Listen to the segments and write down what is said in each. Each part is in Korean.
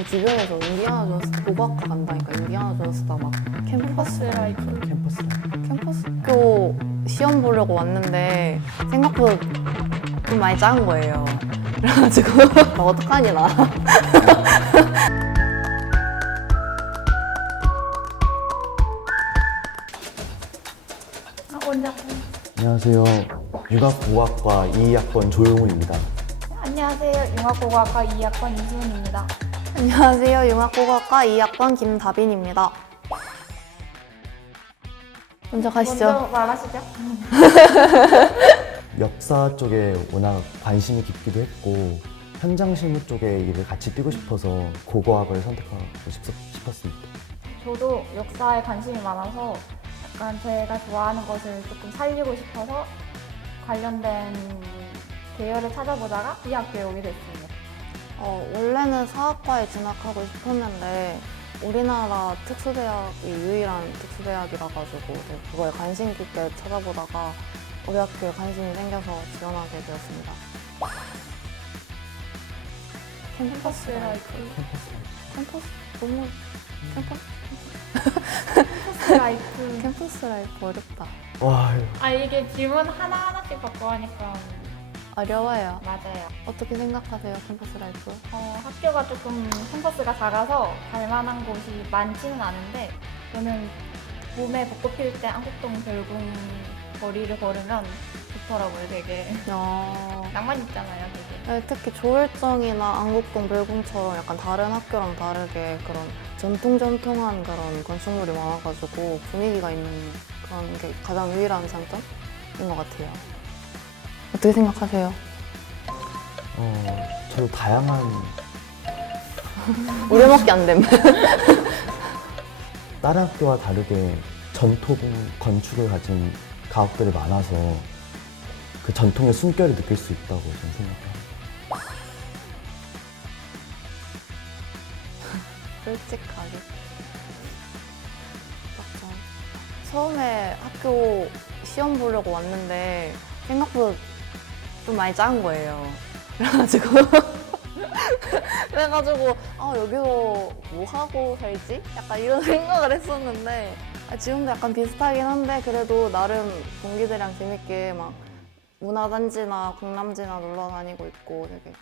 주변에서 인디아나 존스 고고학과 간다니까 인디아나 존스다 막 캠퍼스 라이프 캠퍼스 학교 시험 보려고 왔는데 생각보다 좀 많이 작은 거예요. 그래가지고 어떡하니 나. 안녕하세요. 융합고학과 2학번 조용훈입니다. 안녕하세요. 융합고고학과 2학번 이수은입니다. 안녕하세요. 융합고고학과 2학번 김다빈입니다. 먼저 가시죠. 먼저 말하시죠. 역사 쪽에 워낙 관심이 깊기도 했고 현장 실무 쪽에 일을 같이 뛰고 싶어서 고고학을 선택하고 싶었습니다. 저도 역사에 관심이 많아서 약간 제가 좋아하는 것을 조금 살리고 싶어서 관련된 계열을 찾아보다가 이 학교에 오게 됐습니다. 원래는 사학과에 진학하고 싶었는데 우리나라 특수대학이 유일한 특수대학이라 가지고 그거에 관심 깊게 찾아보다가 우리 학교에 관심이 생겨서 지원하게 되었습니다. 캠퍼스 라이프. 캠퍼스 너무 캠퍼스 라이프. 캠퍼스 라이프 어렵다. 와, 이게 질문 하나하나씩 받고 하니까 어려워요. 맞아요. 어떻게 생각하세요, 캠퍼스 라이프? 학교가 조금 캠퍼스가 작아서 갈 만한 곳이 많지는 않은데 저는 봄에 벚꽃 필 때 안국동 별궁 거리를 걸으면 좋더라고요. 되게 낭만 있잖아요. 되게. 네, 특히 조일정이나 안국동 별궁처럼 약간 다른 학교랑 다르게 그런 전통한 그런 건축물이 많아가지고 분위기가 있는 그런 게 가장 유일한 장점인 것 같아요. 어떻게 생각하세요? 저도 다양한 우려먹기 안 됨. 다른 학교와 다르게 전통 건축을 가진 가옥들이 많아서 그 전통의 숨결을 느낄 수 있다고 저는 생각해요. 솔직하게. 맞죠. 처음에 학교 시험 보려고 왔는데 생각보다 좀 많이 작은 거예요. 그래가지고 여기서 뭐 하고 살지? 약간 이런 생각을 했었는데 지금도 약간 비슷하긴 한데 그래도 나름 동기들이랑 재밌게 막 문화단지나 강남지나 놀러 다니고 있고 되게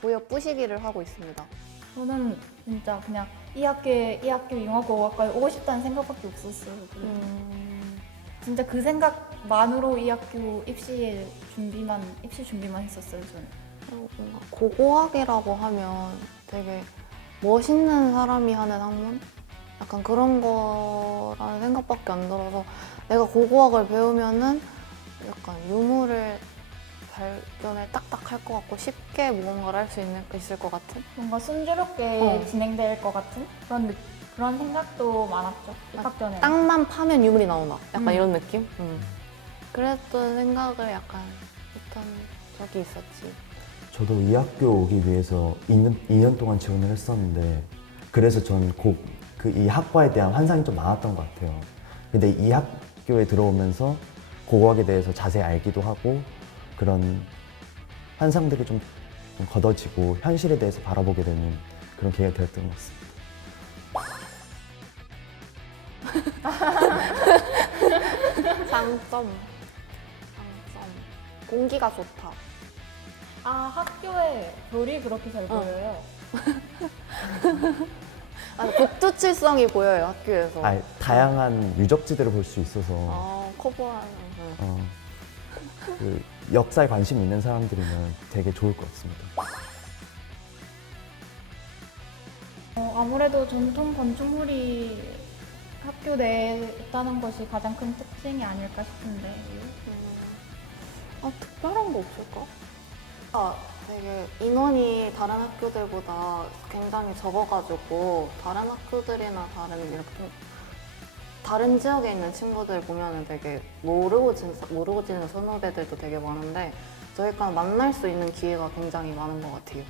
부여 뿌시기를 하고 있습니다. 저는 진짜 그냥 이 학교 융합고고학과에 오고 싶다는 생각밖에 없었어요. 진짜 그 생각만으로 이 학교 입시 준비만 했었어요, 저는. 뭔가 고고학이라고 하면 되게 멋있는 사람이 하는 학문? 약간 그런 거라는 생각밖에 안 들어서 내가 고고학을 배우면은 약간 유무를 발견을 딱딱 할 것 같고 쉽게 무언가를 할 수 있을 것 같은? 뭔가 순조롭게 진행될 것 같은 그런 생각도 많았죠, 입학 전에. 땅만 파면 유물이 나오나? 약간 이런 느낌? 그랬던 생각을 약간 했던 적이 있었지. 저도 이 학교 오기 위해서 2년 동안 지원을 했었는데 그래서 전 이 학과에 대한 환상이 좀 많았던 것 같아요. 근데 이 학교에 들어오면서 고고학에 대해서 자세히 알기도 하고 그런 환상들이 좀 걷어지고 현실에 대해서 바라보게 되는 그런 계기가 되었던 것 같습니다. 장점. 공기가 좋다. 학교에 별이 그렇게 잘 보여요. 북두칠성이 보여요, 학교에서. 다양한 유적지들을 볼 수 있어서 커버하는. 그 역사에 관심 있는 사람들이면 되게 좋을 것 같습니다. 아무래도 전통 건축물이 학교 내에 있다는 것이 가장 큰 특징이 아닐까 싶은데. 특별한 거 없을까? 되게 인원이 다른 학교들보다 굉장히 적어가지고 다른 학교들이나 다른 지역에 있는 친구들 보면은 되게 모르고 지는 선후배들도 되게 많은데 저희가 만날 수 있는 기회가 굉장히 많은 것 같아요.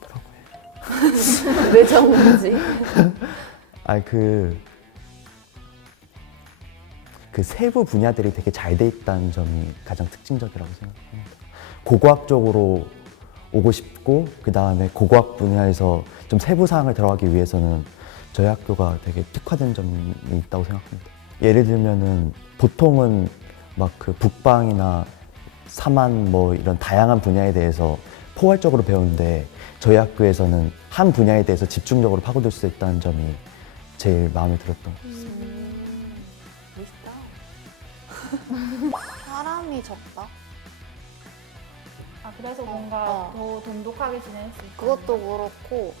뭐라고 해? 왜 저런지? 그 세부 분야들이 되게 잘 돼 있다는 점이 가장 특징적이라고 생각합니다. 고고학적으로 오고 싶고 그 다음에 고고학 분야에서 좀 세부 사항을 들어가기 위해서는 저희 학교가 되게 특화된 점이 있다고 생각합니다. 예를 들면은 보통은 막 그 북방이나 사만 뭐 이런 다양한 분야에 대해서 포괄적으로 배우는데 저희 학교에서는 한 분야에 대해서 집중적으로 파고들 수 있다는 점이 제일 마음에 들었던 것 같아요. 멋있다. 사람이 적다? 아, 그래서 뭔가 더 돈독하게 지낼 수 있고. 그것도 그렇고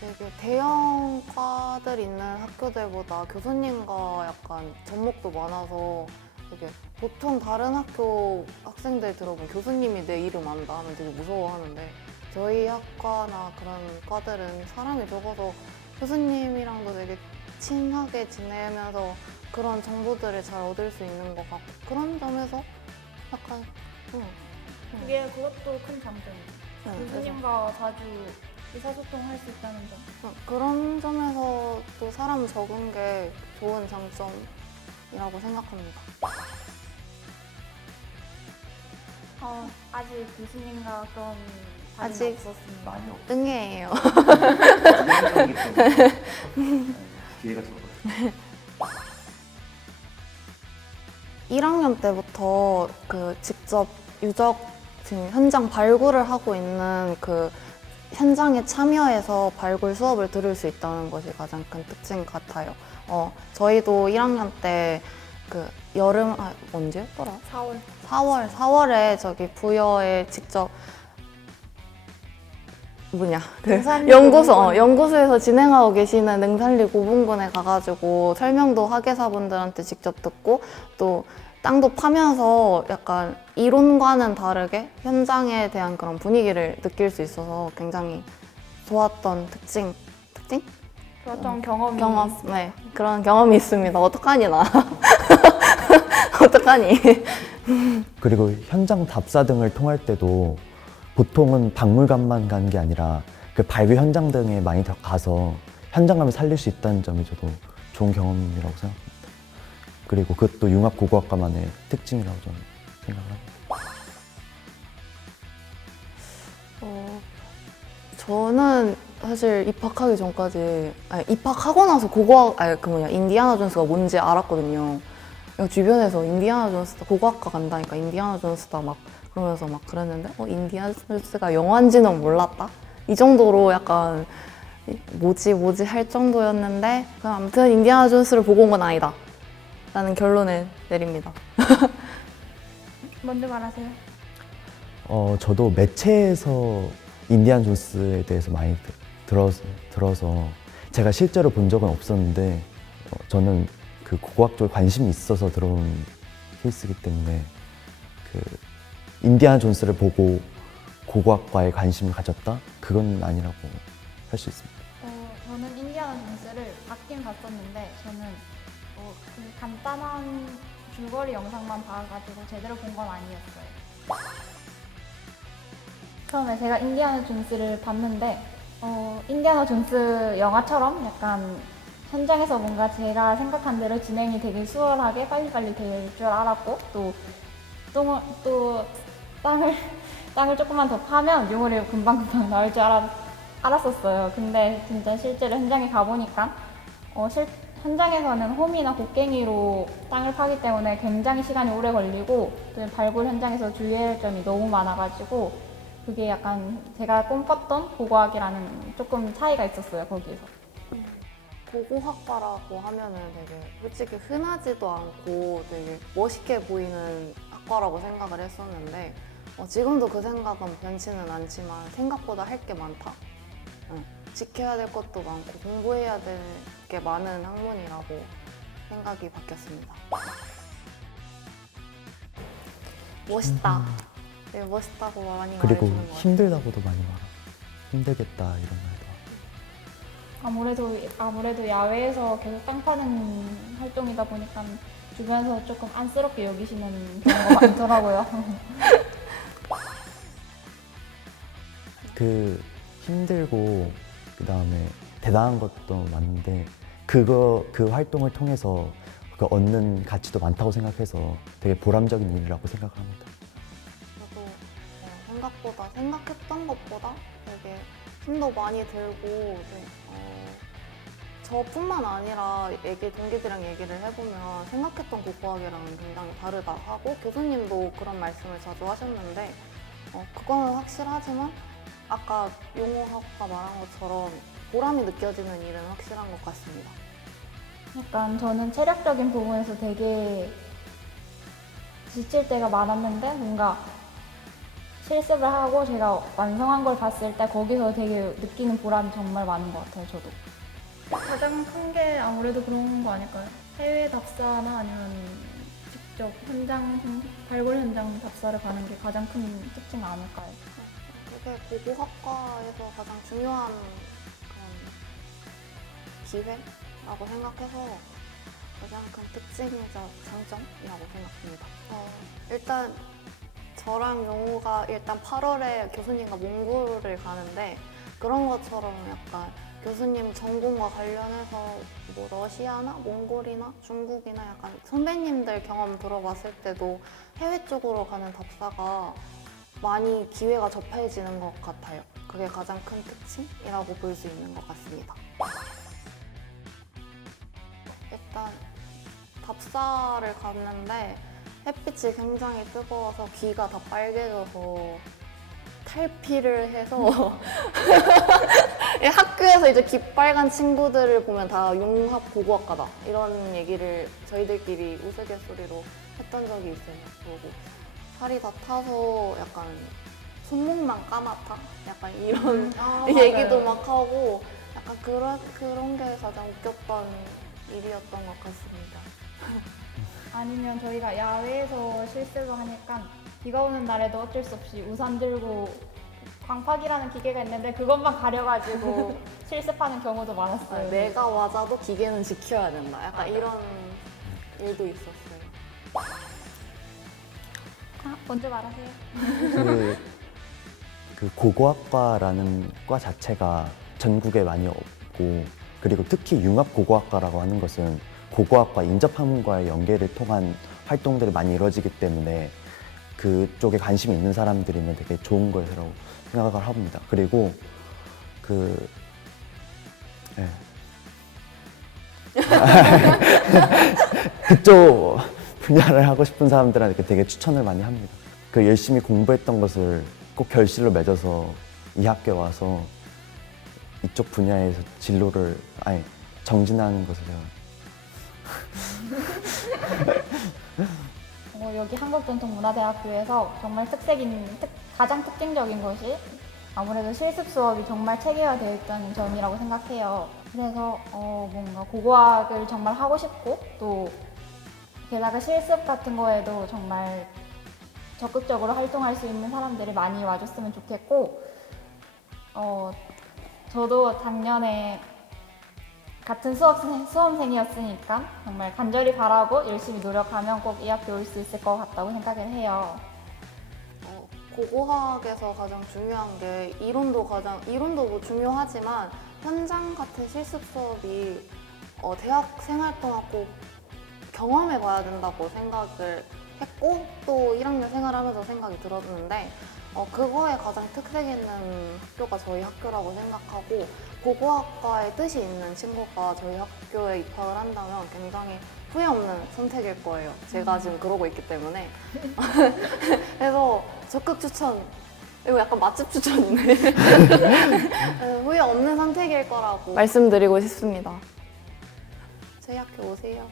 되게 대형 과들 있는 학교들보다 교수님과 약간 접목도 많아서 되게 보통 다른 학교 학생들 들어보면 교수님이 내 이름 안다 하면 되게 무서워하는데 저희 학과나 그런 과들은 사람이 적어서 교수님이랑도 되게 친하게 지내면서 그런 정보들을 잘 얻을 수 있는 것 같고 그런 점에서 약간 그것도 큰 장점이에요. 교수님과 자주 의사소통할 수 있다는 점. 그런 점에서 또 사람 적은 게 좋은 장점이라고 생각합니다. 아직 교수님과 그런 자리는 아직 없었습니다. 많이 없어요. 응애예요. 진행형이기 때문에 기회가 적어요. 1학년 때부터 그 직접 유적 지금 현장 발굴을 하고 있는 그 현장에 참여해서 발굴 수업을 들을 수 있다는 것이 가장 큰 특징 같아요. 저희도 1학년 때 그 여름 언제였더라? 4월. 4월에 저기 부여에 직접 능산리 연구소에서 진행하고 계시는 능산리 고분군에 가가지고 설명도 학예사분들한테 직접 듣고 또 땅도 파면서 약간 이론과는 다르게 현장에 대한 그런 분위기를 느낄 수 있어서 굉장히 좋았던 특징? 그랬던 경험이 있습니다. 네, 그런 경험이 있습니다. 어떡하니 나? 어떡하니? 그리고 현장 답사 등을 통할 때도 보통은 박물관만 가는 게 아니라 그 발굴 현장 등에 많이 가서 현장감을 살릴 수 있다는 점이 저도 좋은 경험이라고 생각합니다. 그리고 그것도 융합고고학과만의 특징이라고 저는 생각을 합니다. 저는 사실 입학하기 전까지 입학하고 나서 인디아나 존스가 뭔지 알았거든요. 주변에서 인디아나 존스다 고고학과 간다니까 인디아나 존스다 막 그러면서 막 그랬는데 인디아나 존스가 영화인지는 몰랐다? 이 정도로 약간 뭐지 할 정도였는데 그냥 아무튼 인디아나 존스를 보고 온 건 아니다 라는 결론을 내립니다. 먼저 말하세요. 저도 매체에서 인디안 존스에 대해서 많이 들어서 제가 실제로 본 적은 없었는데 저는 그 고고학 쪽에 관심이 있어서 들어온 케이스이기 때문에 그 인디아나 존스를 보고 고고학과에 관심을 가졌다? 그건 아니라고 할 수 있습니다. 저는 인디아나 존스를 봤긴 봤었는데 저는 그 간단한 줄거리 영상만 봐가지고 제대로 본 건 아니었어요. 처음에 제가 인디아나 존스를 봤는데 인디아나 존스 영화처럼 약간 현장에서 뭔가 제가 생각한 대로 진행이 되게 수월하게 빨리빨리 될 줄 알았고 또 땅을 조금만 더 파면 유물이 금방금방 나올 줄 알았었어요. 근데 진짜 실제로 현장에 가보니까 현장에서는 홈이나 곡괭이로 땅을 파기 때문에 굉장히 시간이 오래 걸리고 또 발굴 현장에서 주의해야 할 점이 너무 많아가지고 그게 약간 제가 꿈꿨던 고고학이라는 조금 차이가 있었어요, 거기에서. 고고학과라고 하면은 되게 솔직히 흔하지도 않고 되게 멋있게 보이는 학과라고 생각을 했었는데 지금도 그 생각은 변치는 않지만 생각보다 할 게 많다. 지켜야 될 것도 많고 공부해야 될 게 많은 학문이라고 생각이 바뀌었습니다. 멋있다. 되게 멋있다고 많이 그리고 말해주는 것 같아요. 힘들다고도 많이 말하고 힘들겠다 이런 말도 하고. 아무래도 야외에서 계속 땅 파는 활동이다 보니까 주변에서 조금 안쓰럽게 여기시는 경우가 많더라고요. 그 힘들고 그 다음에 대단한 것도 많은데 그 활동을 통해서 그 얻는 가치도 많다고 생각해서 되게 보람적인 일이라고 생각합니다. 저도 생각했던 것보다 되게 힘도 많이 들고, 네, 저뿐만 아니라 동기들이랑 얘기를 해보면 생각했던 고고학이랑은 굉장히 다르다 하고, 교수님도 그런 말씀을 자주 하셨는데, 그거는 확실하지만 아까 용호학과 말한 것처럼 보람이 느껴지는 일은 확실한 것 같습니다. 약간 저는 체력적인 부분에서 되게 지칠 때가 많았는데 뭔가 실습을 하고 제가 완성한 걸 봤을 때 거기서 되게 느끼는 보람이 정말 많은 것 같아요, 저도. 가장 큰 게 아무래도 그런 거 아닐까요? 해외 답사나 아니면 직접 발굴 현장 답사를 가는 게 가장 큰 특징 아닐까요? 그게 고고학과에서 가장 중요한 그런 기회라고 생각해서 가장 큰 특징이자 장점이라고 생각합니다. 일단 저랑 용우가 일단 8월에 교수님과 몽골을 가는데, 그런 것처럼 약간 교수님 전공과 관련해서 뭐 러시아나 몽골이나 중국이나 약간 선배님들 경험 들어봤을 때도 해외 쪽으로 가는 답사가 많이 기회가 접해지는 것 같아요. 그게 가장 큰 특징이라고 볼 수 있는 것 같습니다. 일단 답사를 갔는데 햇빛이 굉장히 뜨거워서 귀가 다 빨개져서 탈피를 해서 학교에서 이제 귀빨간 친구들을 보면 다 용합 고고학과다 이런 얘기를 저희들끼리 우스갯소리로 했던 적이 있어요. 그리고 살이 다 타서 약간 손목만 까맣다? 약간 이런 얘기도 막 하고, 약간 그런 게 가장 웃겼던 일이었던 것 같습니다. 아니면 저희가 야외에서 실습을 하니까 비가 오는 날에도 어쩔 수 없이 우산 들고 광파기라는 기계가 있는데 그것만 가려가지고 실습하는 경우도 많았어요. 내가 맞아도 기계는 지켜야 된다. 약간 이런 일도 있었어요. 먼저 말하세요. 그 고고학과라는 과 자체가 전국에 많이 없고, 그리고 특히 융합고고학과라고 하는 것은 고고학과 인접학문과의 연계를 통한 활동들이 많이 이루어지기 때문에 그쪽에 관심이 있는 사람들이면 되게 좋은 것이라고 생각을 합니다. 그리고 그쪽 분야를 하고 싶은 사람들한테 되게 추천을 많이 합니다. 그 열심히 공부했던 것을 꼭 결실로 맺어서 이 학교에 와서 이쪽 분야에서 정진하는 것을 여기 한국전통문화대학교에서 정말 가장 특징적인 것이 아무래도 실습 수업이 정말 체계화되어 있다는 점이라고 생각해요. 그래서 뭔가 고고학을 정말 하고 싶고, 또 게다가 실습 같은 거에도 정말 적극적으로 활동할 수 있는 사람들이 많이 와줬으면 좋겠고, 저도 작년에 같은 수험생이었으니까 정말 간절히 바라고 열심히 노력하면 꼭 이 학교 올 수 있을 것 같다고 생각을 해요. 고고학에서 가장 중요한 게 이론도 뭐 중요하지만 현장 같은 실습 수업이 대학 생활 동안 꼭 경험해봐야 된다고 생각을 했고, 또 1학년 생활하면서 생각이 들었는데, 그거에 가장 특색 있는 학교가 저희 학교라고 생각하고, 고고학과에 뜻이 있는 친구가 저희 학교에 입학을 한다면 굉장히 후회 없는 선택일 거예요. 제가 지금 그러고 있기 때문에. 그래서 적극 추천. 이거 약간 맛집 추천이네. 후회 없는 선택일 거라고 말씀드리고 싶습니다. 저희 학교 오세요.